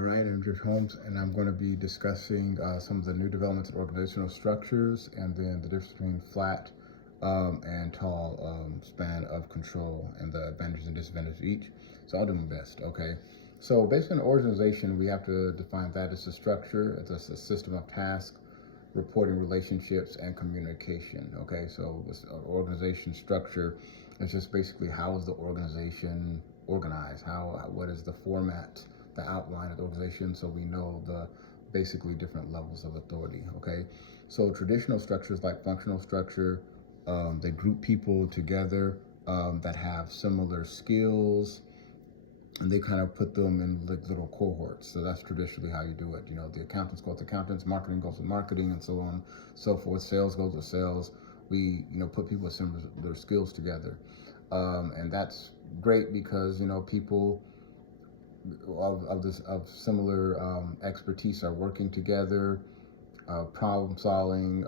All right, I'm Jeff Holmes, and I'm going to be discussing some of the new developments in organizational structures and then the difference between flat and tall span of control and the advantages and disadvantages of each. So I'll do my best, okay? So basically, in an organization, we have to define that as a structure, it's a system of tasks, reporting relationships, and communication, okay? So this organization structure is just basically how is the organization organized, what is the format, the outline of the organization, so we know the basically different levels of authority, okay? So traditional structures like functional structure, they group people together that have similar skills, and they kind of put them in like little cohorts. So that's traditionally how you do it. You know, the accountants go with accountants, marketing goes with marketing, and so on, so forth. Sales goes with sales. We, put people with similar skills together, and that's great because people of similar expertise are working together, problem solving.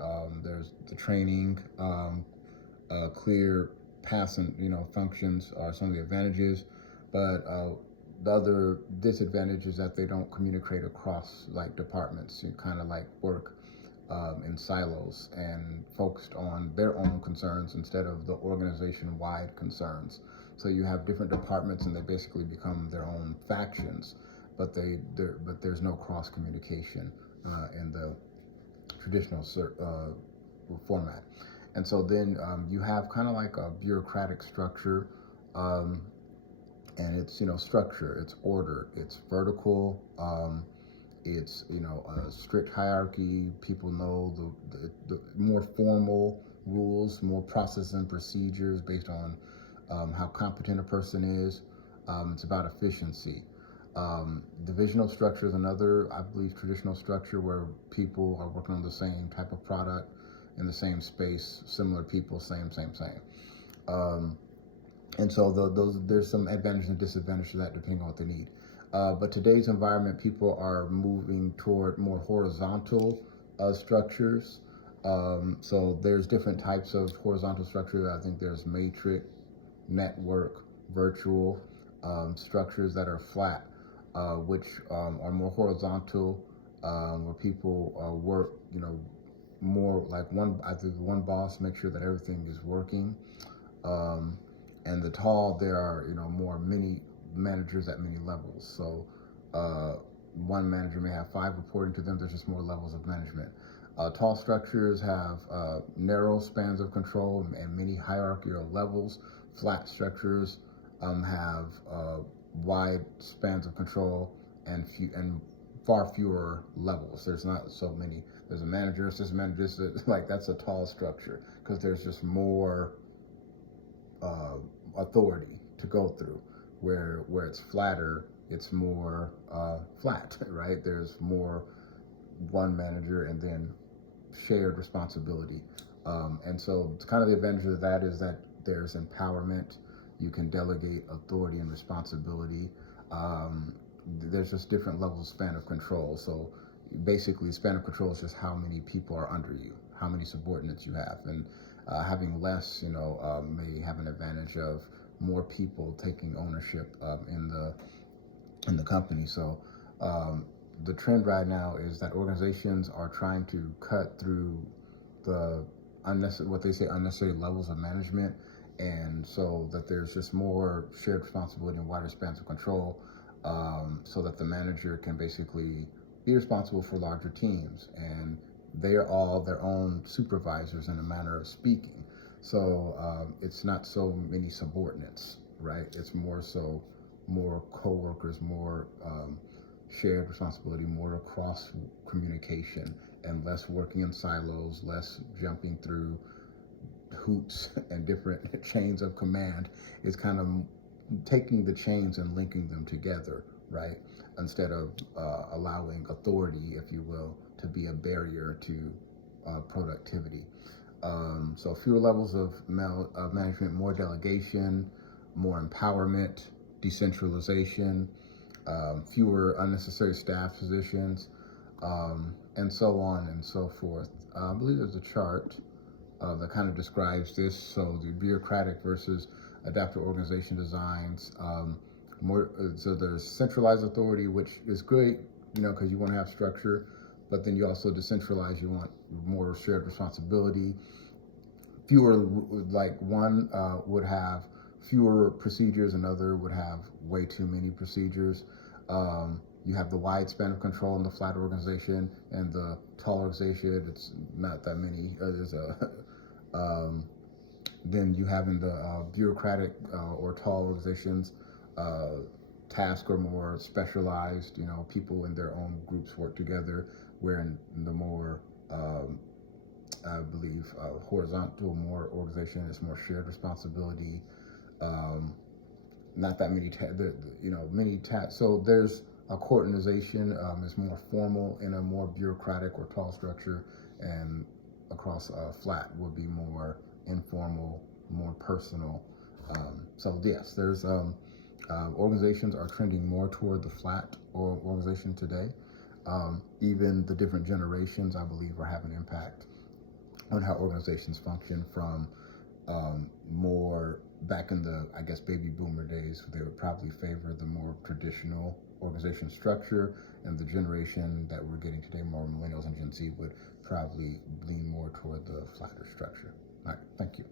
There's the training, clear paths and functions are some of the advantages, but the other disadvantage is that they don't communicate across like departments. You kind of like work in silos and focused on their own concerns instead of the organization-wide concerns. So you have different departments, and they basically become their own factions, but there's no cross communication in the traditional format. And so then you have kind of like a bureaucratic structure, and it's structure, it's order, it's vertical. It's a strict hierarchy. People know the more formal rules, more processes and procedures based on how competent a person is. It's about efficiency. Divisional structure is another, I believe, traditional structure where people are working on the same type of product in the same space, similar people, same. Um, and so there's some advantages and disadvantages to that depending on what they need. But today's environment, people are moving toward more horizontal structures. So there's different types of horizontal structure. I think there's matrix, network, virtual structures that are flat, which are more horizontal, where people work, more like I think one boss makes sure that everything is working. Um, and the tall, there are more many managers at many levels. So one manager may have 5 reporting to them. There's just more levels of management. Tall structures have narrow spans of control and many hierarchical levels. Flat structures have wide spans of control and far fewer levels. There's not so many. There's a manager, assistant manager. Like that's a tall structure because there's just more authority to go through. Where it's flatter, it's more flat, right? There's more one manager and then shared responsibility. And so it's kind of the advantage of that is that there's empowerment. You can delegate authority and responsibility. There's just different levels of span of control. So basically, span of control is just how many people are under you, how many subordinates you have, and having less, may have an advantage of more people taking ownership in the company. So the trend right now is that organizations are trying to cut through the what they say unnecessary levels of management, and so that there's just more shared responsibility and wider spans of control, so that the manager can basically be responsible for larger teams, and they are all their own supervisors in a manner of speaking. So it's not so many subordinates, right? It's more co-workers, more shared responsibility, more across communication, and less working in silos, less jumping through hoops and different chains of command. Is kind of taking the chains and linking them together, right? Instead of allowing authority, if you will, to be a barrier to productivity. So fewer levels of management, more delegation, more empowerment, decentralization, fewer unnecessary staff positions, and so on and so forth. I believe there's a chart that kind of describes this. So the bureaucratic versus adaptive organization designs. more. So there's centralized authority, which is great, because you want to have structure, but then you also decentralize. You want more shared responsibility. Fewer, like one would have fewer procedures, another would have way too many procedures. You have the wide span of control in the flat organization, and the tall organization, it's not that many. There's a Then you have in the bureaucratic or tall organizations, tasks are more specialized. People in their own groups work together. Where in the more I believe horizontal, more organization, is more shared responsibility. Um, Not that many, many tasks. So there's a coordination is more formal in a more bureaucratic or tall structure, and across flat would be more informal, more personal. So yes, there's organizations are trending more toward the flat or organization today. Even the different generations, I believe, are having an impact on how organizations function from more back in the, I guess, baby boomer days. They would probably favor the more traditional organization structure, and the generation that we're getting today, more millennials and Gen Z, would probably lean more toward the flatter structure. All right, thank you.